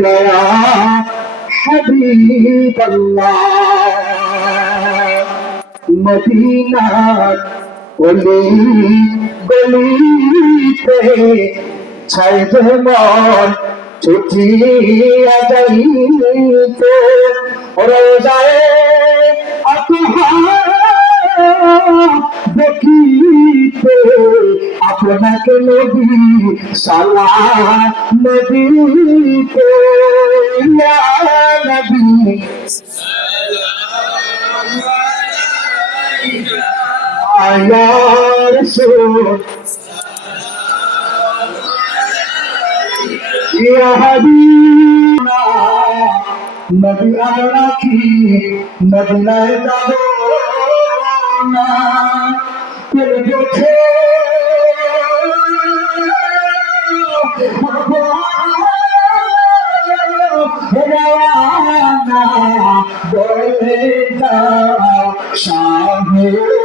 يا حبيب الله مدينة গলি গলিতে ছাইতে মন ছুটিয়া যাইতে রোজায় দেখিতে আপনাকে নবী সালাম দিতে ইয়া নবী ইয়া রাসূল ইয়া হাবিব নবী আমরা কি মদিনায় যাব না কেন গেছে বলে যাও শাহে